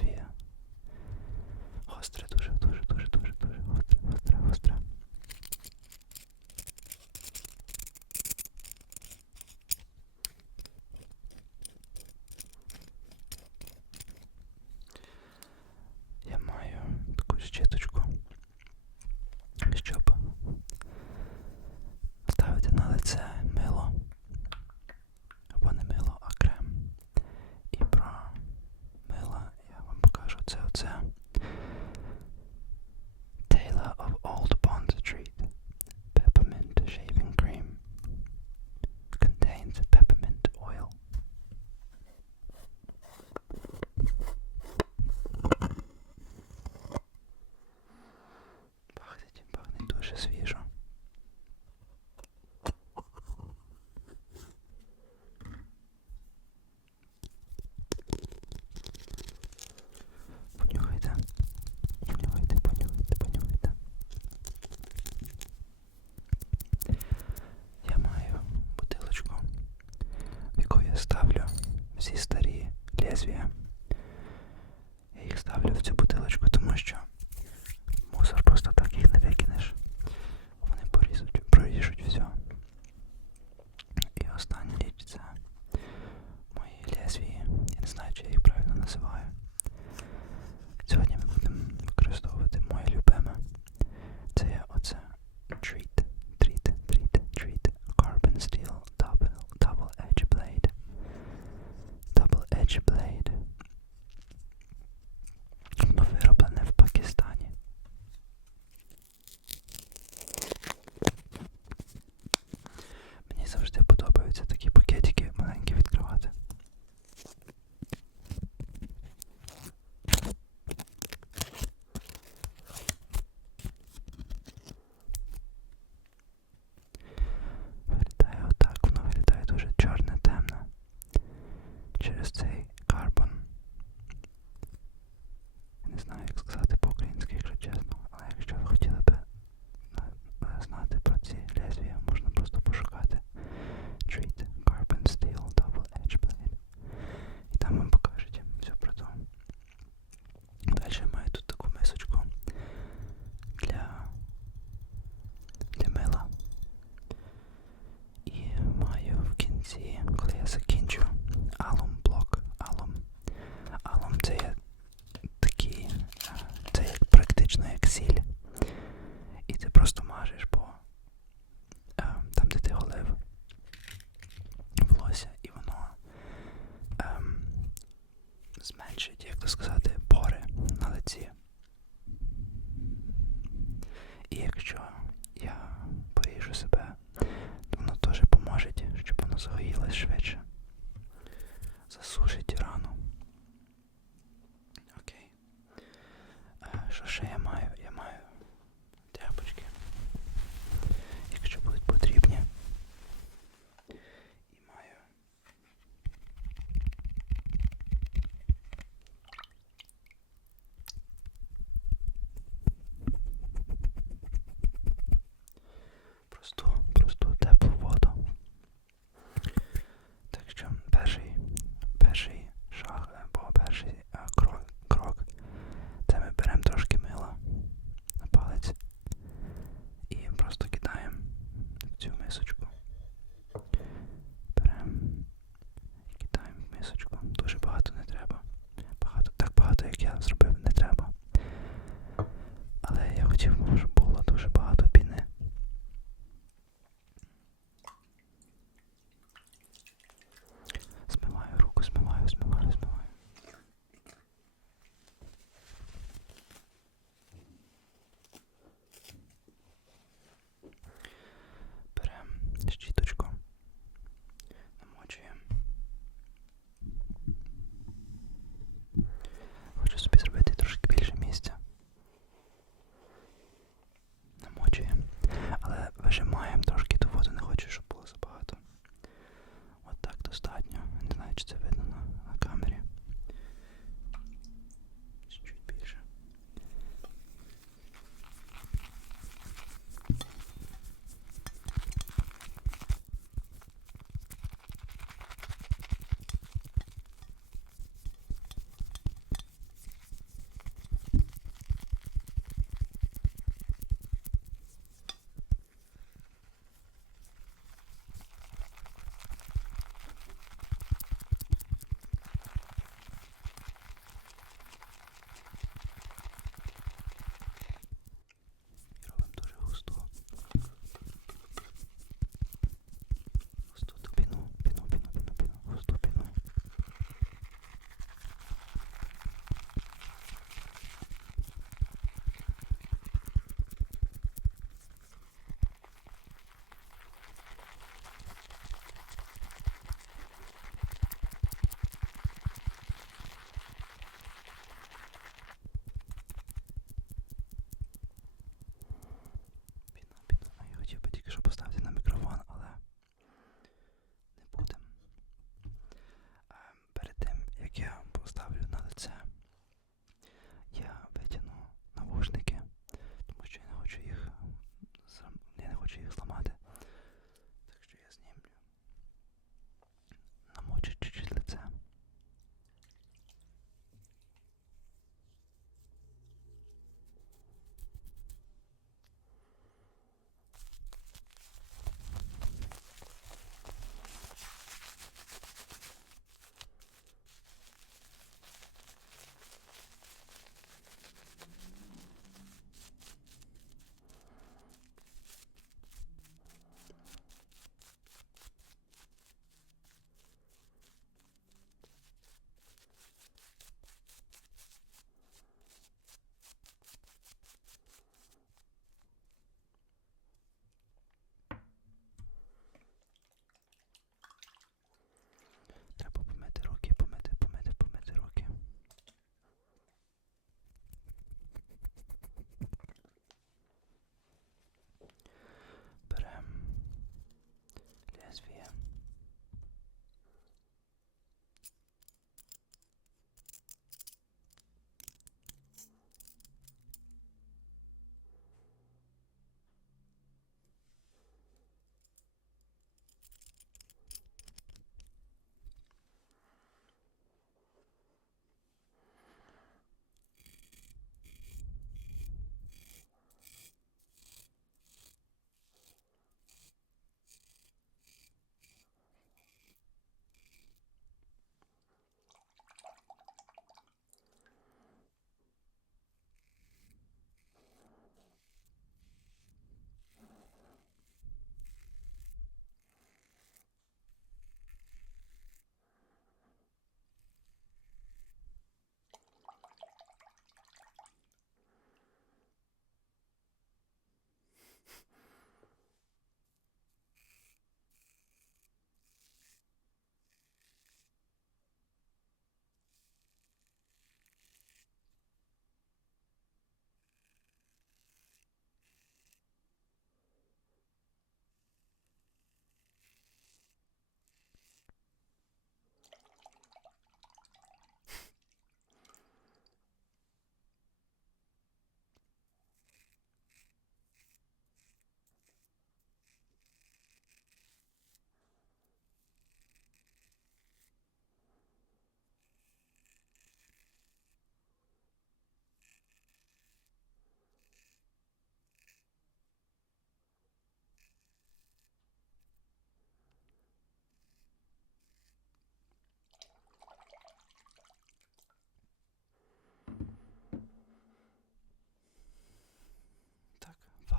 nice. Пахнеть в że postawię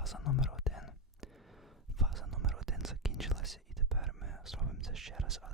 фаза номер один. Фаза номер один закінчилася, і тепер ми зробимо це ще раз. але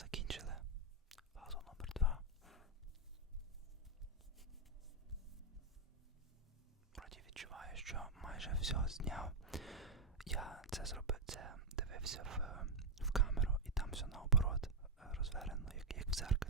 закінчили фазу номер 2 Вроді відчуваю, що майже все зняв. Я це зробив, це дивився в, е, в камеру і там все наоборот е, розверено, як, як в церкві.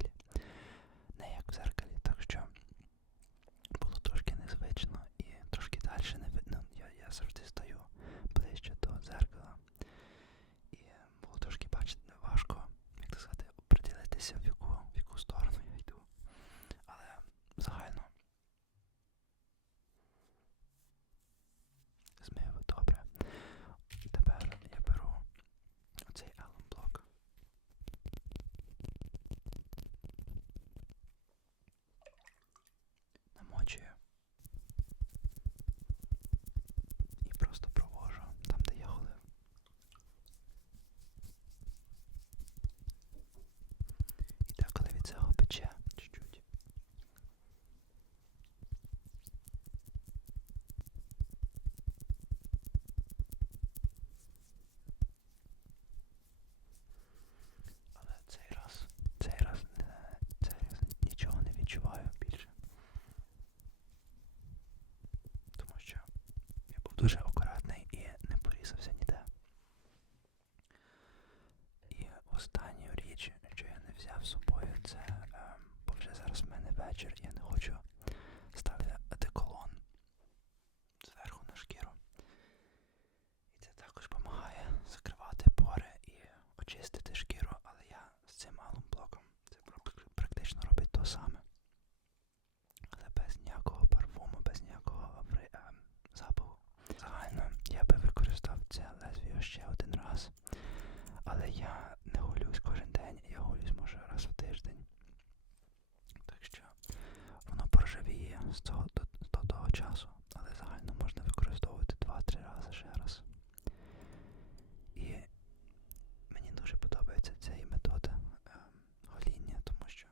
durch це лезвію ще один раз. Але я не голюсь кожен день, я голюсь може раз в тиждень. Так що воно проживіє з цього до, до того часу, але загально можна використовувати 2-3 рази ще раз. І мені дуже подобається ця і метода е, гоління, тому що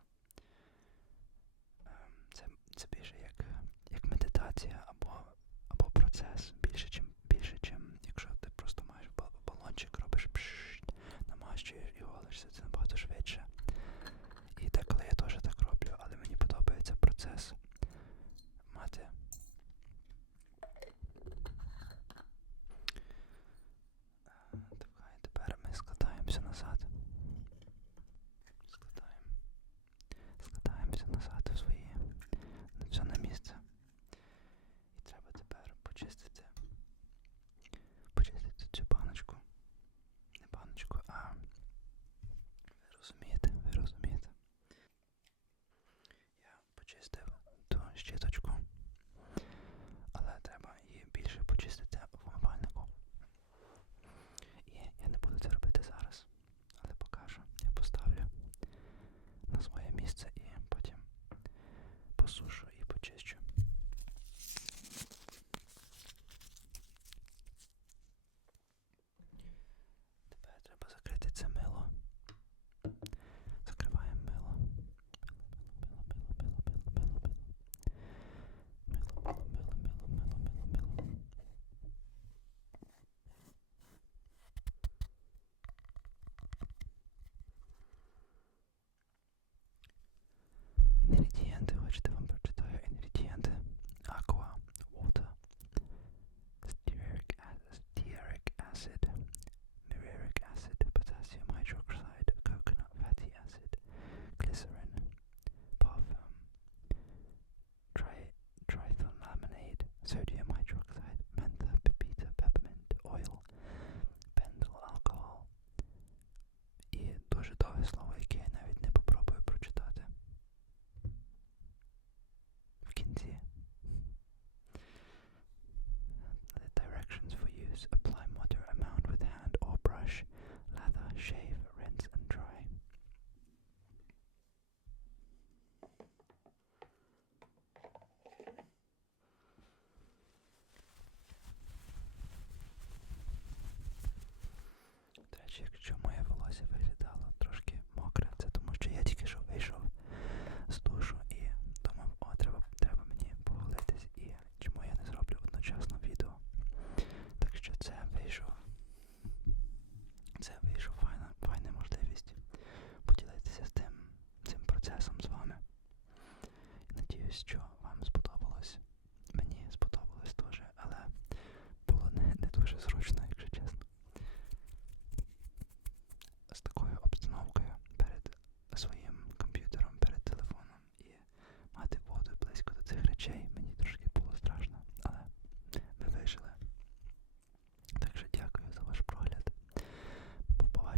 е, це це більше як як медитація або або процес більше, чим Wreszcie, jeżeli uwolnisz serce na Boga, to żywiecie.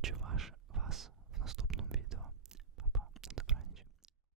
бачу ваше